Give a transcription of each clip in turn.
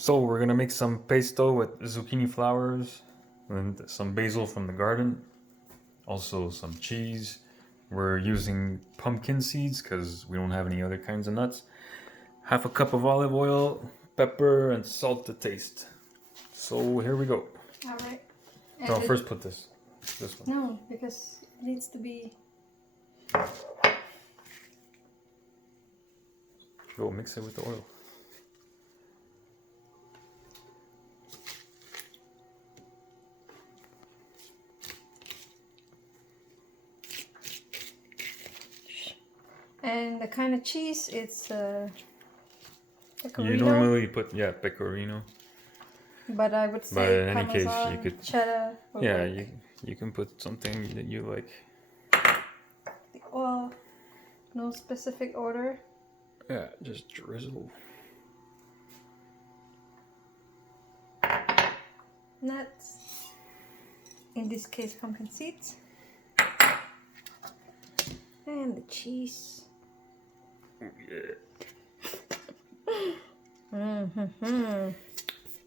So we're gonna make some pesto with zucchini flowers and some basil from the garden. Also some cheese. We're using pumpkin seeds because we don't have any other kinds of nuts. Half a cup of olive oil, pepper, and salt to taste. So here we go. Alright. No, first put this one. No, because it needs to be... Go mix it with the oil. And the kind of cheese, it's pecorino. You normally put pecorino. But I would say But in any Parmesan, case, you could cheddar. you can put something that you like. The oil, no specific order. Yeah, just drizzle. Nuts. In this case, pumpkin seeds. And the cheese. Yeah. Mm-hmm.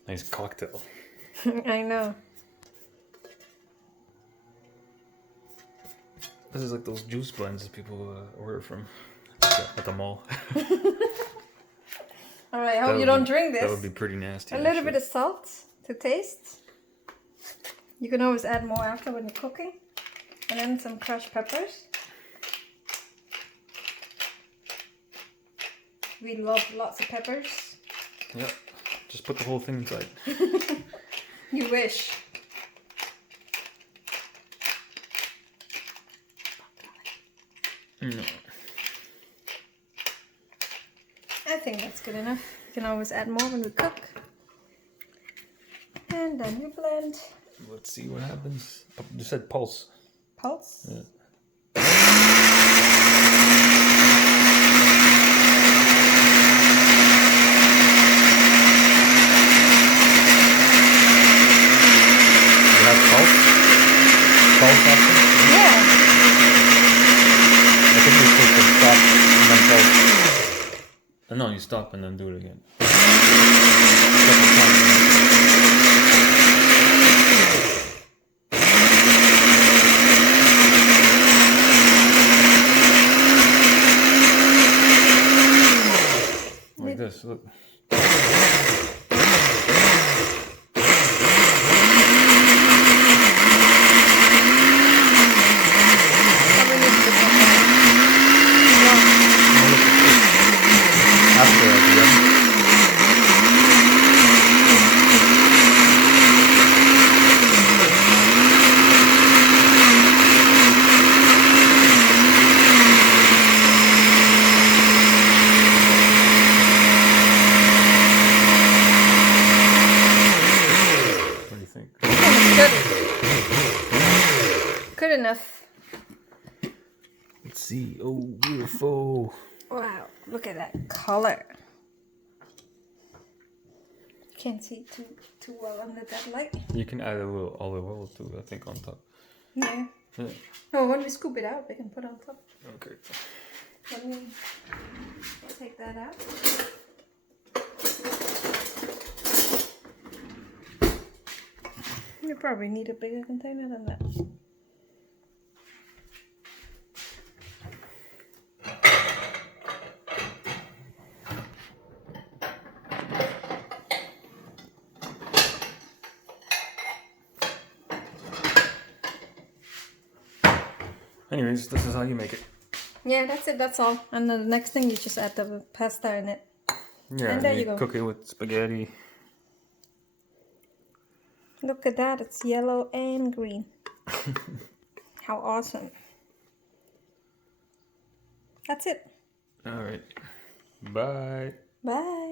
Nice cocktail. I know. This is like those juice blends that people order from at the mall. Alright, I hope you don't drink this. That would be pretty nasty. A little bit of salt to taste. You can always add more after when you're cooking. And then some crushed peppers. We love lots of peppers. Yep. Just put the whole thing inside. You wish. No. I think that's good enough. You can always add more when we cook. And then you blend. Let's see what happens. You said pulse. Pulse? Yeah. Pulse option? Yeah. I think you're supposed to stop and then pulse. No, you stop and then do it again. Like this, look. Good enough. Let's see. Oh, beautiful. Wow, look at that color. Can't see too well under that light. You can add a little olive oil too, I think, on top. Yeah. Yeah. Oh, when we scoop it out, we can put on top. Okay. Let me take that out. You probably need a bigger container than that. Anyways, this is how you make it. Yeah, that's it. That's all. And then the next thing, you just add the pasta in it. Yeah, and there you go. Cook it with spaghetti. Look at that. It's yellow and green. How awesome. That's it. All right. Bye. Bye.